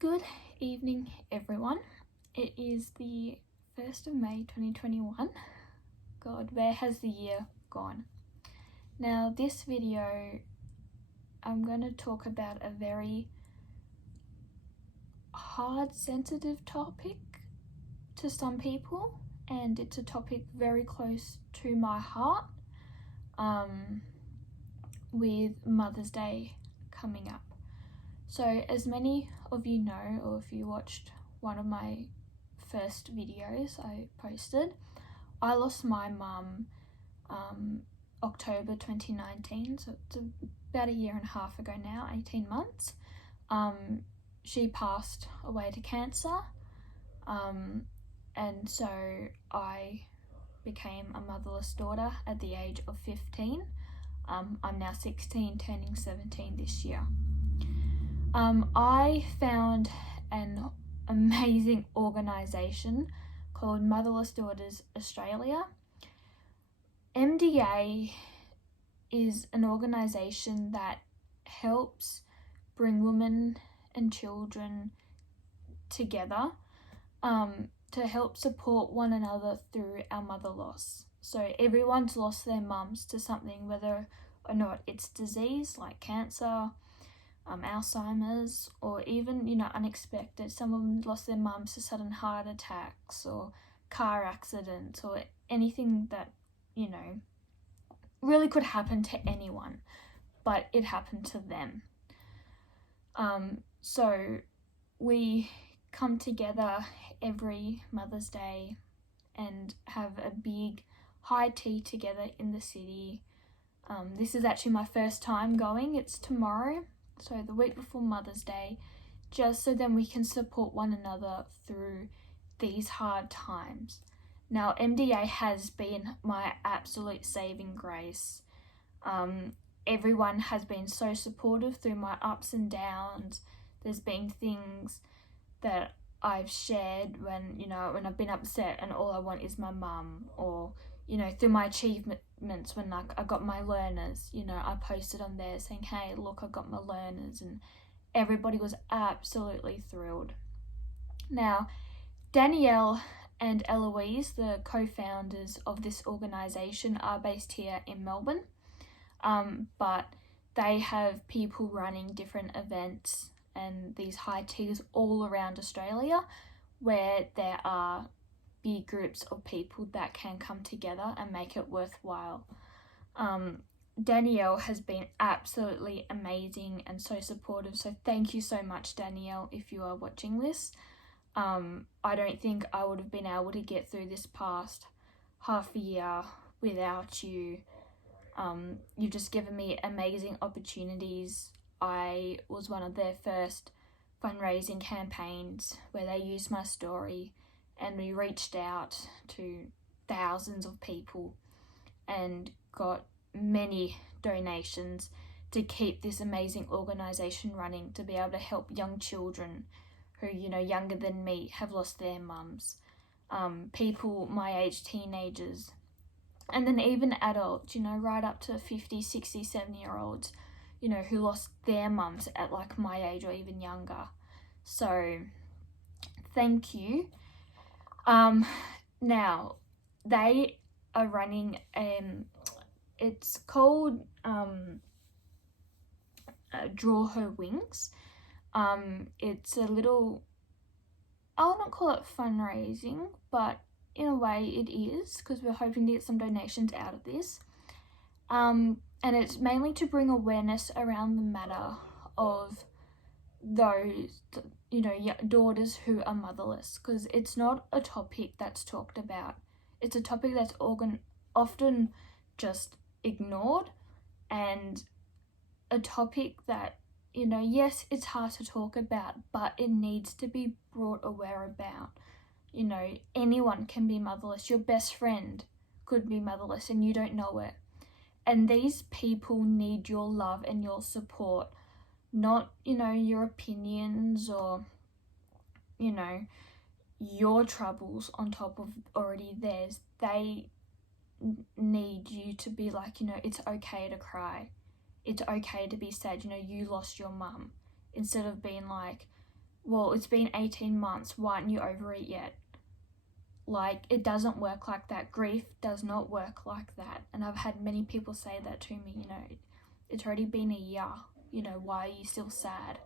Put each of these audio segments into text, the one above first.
Good evening, everyone. It is the 1st of May 2021. God, where has the year gone? Now, this video, I'm going to talk about a very hard, sensitive topic to some people, and it's a topic very close to my heart, with Mother's Day coming up. So as many of you know, or if you watched one of my first videos I posted, I lost my mum October 2019, so it's about a year and a half ago now, 18 months. She passed away to cancer, and so I became a motherless daughter at the age of 15. I'm now 16, turning 17 this year. I found an amazing organisation called Motherless Daughters Australia. MDA is an organisation that helps bring women and children together to help support one another through our mother loss. So everyone's lost their mums to something, whether or not it's disease like cancer, Alzheimer's, or even, unexpected. Someone lost their mums to sudden heart attacks or car accidents or anything that, really could happen to anyone, but it happened to them. So we come together every Mother's Day and have a big high tea together in the city. This is actually my first time going. It's tomorrow, so the week before Mother's Day, just so then we can support one another through these hard times. Now, MDA has been my absolute saving grace. Everyone has been so supportive through my ups and downs. There's been things that I've shared when I've been upset and all I want is my mum, or through my achievements when I got my learners, I posted on there saying, hey, look, I got my learners, and everybody was absolutely thrilled. Now, Danielle and Eloise, the co-founders of this organisation, are based here in Melbourne, but they have people running different events and these high teas all around Australia where there are big groups of people that can come together and make it worthwhile. Danielle has been absolutely amazing and so supportive, so thank you so much, Danielle, if you are watching this. I don't think I would have been able to get through this past half a year without you. You've just given me amazing opportunities. I was one of their first fundraising campaigns where they used my story, and we reached out to thousands of people and got many donations to keep this amazing organisation running, to be able to help young children who, younger than me, have lost their mums, people my age, teenagers, and then even adults, right up to 50, 60, 70-year-olds, who lost their mums at like my age or even younger. So thank you. Now they are running, it's called Draw Her Wings. It's a little, I'll not call it fundraising, but in a way it is, because we're hoping to get some donations out of this. And it's mainly to bring awareness around the matter of those, daughters who are motherless, because it's not a topic that's talked about. It's a topic that's often just ignored, and a topic that, yes, it's hard to talk about, but it needs to be brought aware about. Anyone can be motherless. Your best friend could be motherless and you don't know it. And these people need your love and your support, not, your opinions or, your troubles on top of already theirs. They need you to be like, it's okay to cry. It's okay to be sad, you lost your mum. Instead of being like, well, it's been 18 months, why aren't you over it yet? Like, it doesn't work like that. Grief does not work like that. And I've had many people say that to me, it's already been a year, why are you still sad?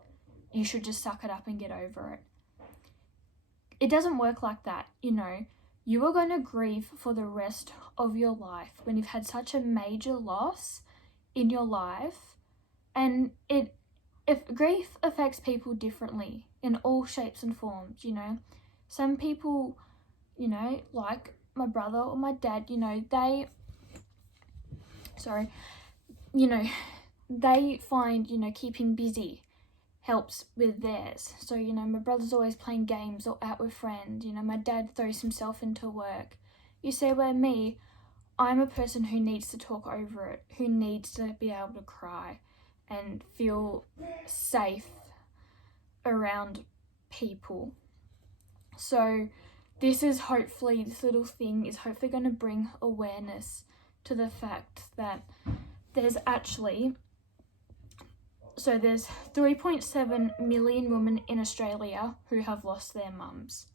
You should just suck it up and get over it. It doesn't work like that, You are going to grieve for the rest of your life when you've had such a major loss in your life. And if grief affects people differently in all shapes and forms, Some people, like my brother or my dad, they find, keeping busy helps with theirs. So, my brother's always playing games or out with friends. My dad throws himself into work. You see, where me, I'm a person who needs to talk over it, who needs to be able to cry and feel safe around people. So this little thing is hopefully going to bring awareness to the fact that there's 3.7 million women in Australia who have lost their mums.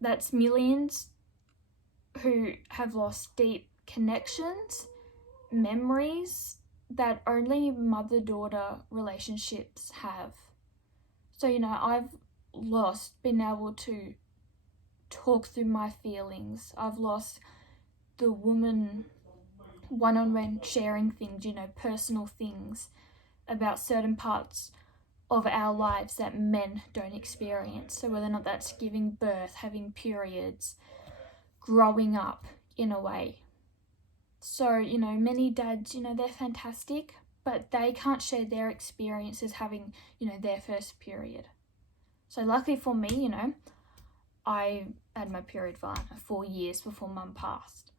That's millions who have lost deep connections, memories that only mother-daughter relationships have. So, I've lost being able to talk through my feelings. I've lost the woman one-on-one sharing things, personal things about certain parts of our lives that men don't experience. So whether or not that's giving birth, having periods, growing up in a way. So, many dads, they're fantastic, but they can't share their experiences having, their first period. So luckily for me, I had my period for 4 years before mum passed,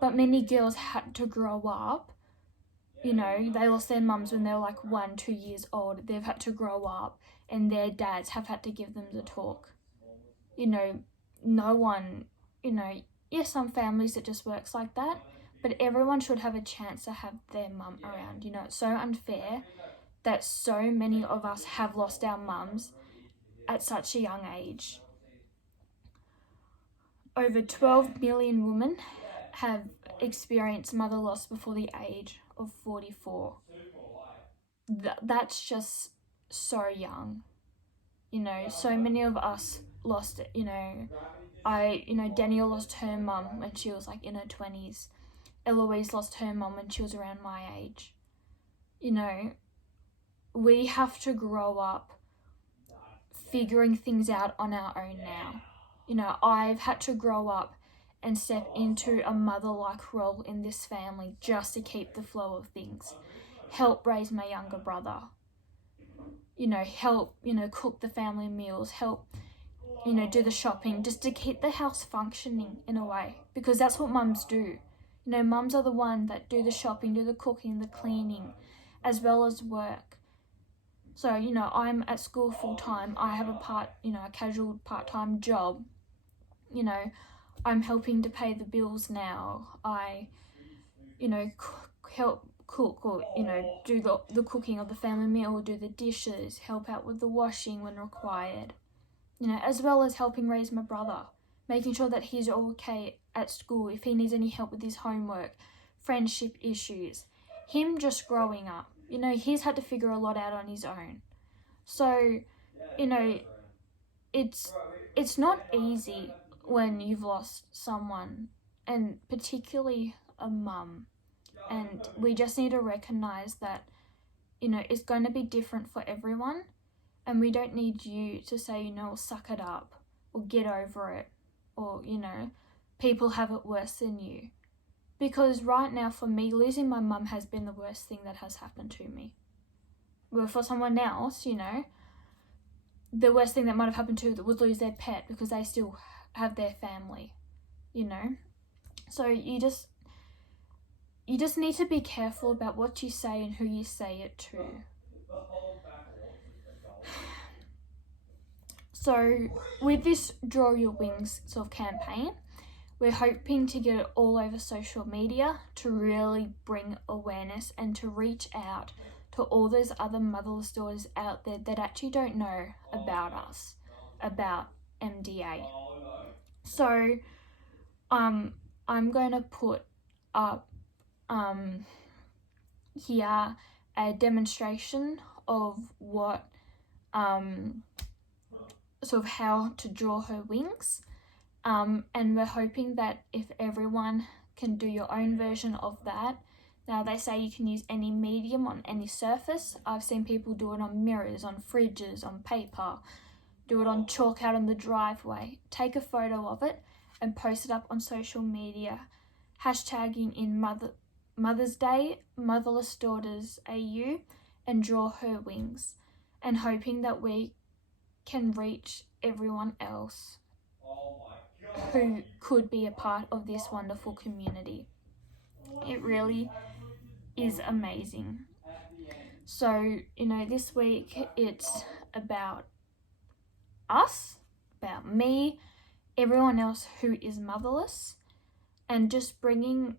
but many girls had to grow up, they lost their mums when they were like 1-2 years old. They've had to grow up and their dads have had to give them the talk. No one, yes, some families it just works like that, but everyone should have a chance to have their mum around. It's so unfair that so many of us have lost our mums at such a young age. Over 12 million women have experienced mother loss before the age of 44. That's just so young. So many of us lost it, Danielle lost her mum when she was like in her 20s. Eloise lost her mum when she was around my age. We have to grow up figuring things out on our own now. I've had to grow up and step into a mother-like role in this family just to keep the flow of things. Help raise my younger brother. Help, cook the family meals. Help, do the shopping just to keep the house functioning in a way. Because that's what mums do. Mums are the one that do the shopping, do the cooking, the cleaning, as well as work. So, I'm at school full-time. I have a casual part-time job. I'm helping to pay the bills now. I, help cook or, do the cooking of the family meal, do the dishes, help out with the washing when required. As well as helping raise my brother, making sure that he's okay at school, if he needs any help with his homework, friendship issues, him just growing up. He's had to figure a lot out on his own. So, it's not easy when you've lost someone, and particularly a mum. And we just need to recognize that, it's going to be different for everyone. And we don't need you to say, suck it up or get over it or, people have it worse than you. Because right now for me, losing my mum has been the worst thing that has happened to me. Well, for someone else, the worst thing that might have happened to them was lose their pet because they still have their family, So you just need to be careful about what you say and who you say it to. So with this Draw Your Wings sort of campaign, we're hoping to get it all over social media to really bring awareness and to reach out to to all those other motherless daughters out there that actually don't know about us, about MDA. So I'm going to put up here a demonstration of what sort of how to draw her wings, and we're hoping that if everyone can do your own version of that. Now they say you can use any medium on any surface. I've seen people do it on mirrors, on fridges, on paper, do it on chalk out on the driveway. Take a photo of it and post it up on social media, hashtagging in Mother's Day, Motherless Daughters AU, and draw her wings, and hoping that we can reach everyone else who could be a part of this wonderful community. It really is amazing. So, this week it's about us, about me, everyone else who is motherless, and just bringing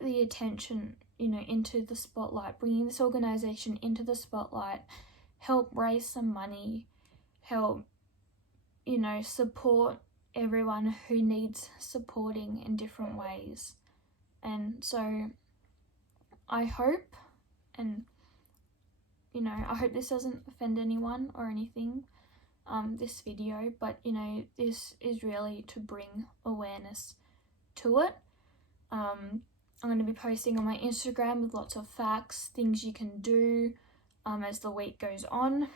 the attention, into the spotlight, bringing this organisation into the spotlight, help raise some money, help, support everyone who needs supporting in different ways. And so I hope, and I hope this doesn't offend anyone or anything, this video, but this is really to bring awareness to it. I'm going to be posting on my Instagram with lots of facts, things you can do as the week goes on.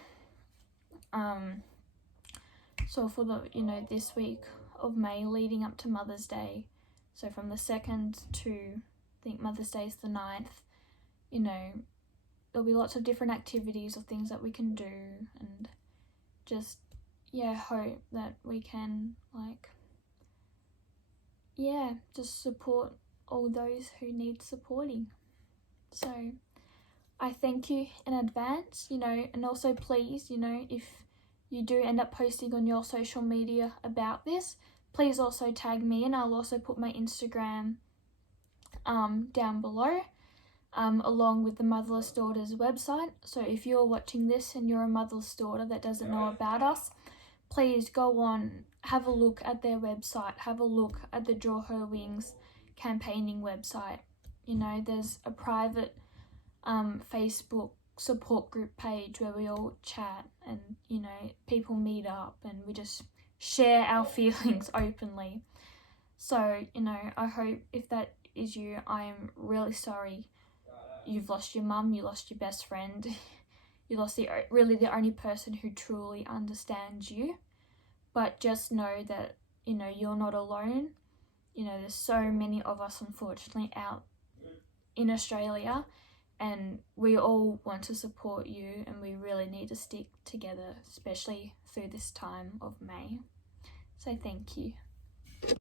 So for the this week of May leading up to Mother's Day, so from the 2nd to I think Mother's Day is the 9th, there'll be lots of different activities or things that we can do, and just hope that we can just support all those who need supporting. So I thank you in advance, and also please, if you do end up posting on your social media about this, please also tag me, and I'll also put my Instagram down below, along with the Motherless Daughters website. So if you're watching this and you're a motherless daughter that doesn't know about us, please go on, have a look at their website, have a look at the Draw Her Wings campaigning website. There's a private Facebook support group page where we all chat, and people meet up and we just share our feelings openly. So I hope, if that is you, I am really sorry you've lost your mum, you lost your best friend, you lost the only person who truly understands you. But just know that you're not alone. There's so many of us, unfortunately, out in Australia, and we all want to support you, and we really need to stick together, especially through this time of May. So thank you.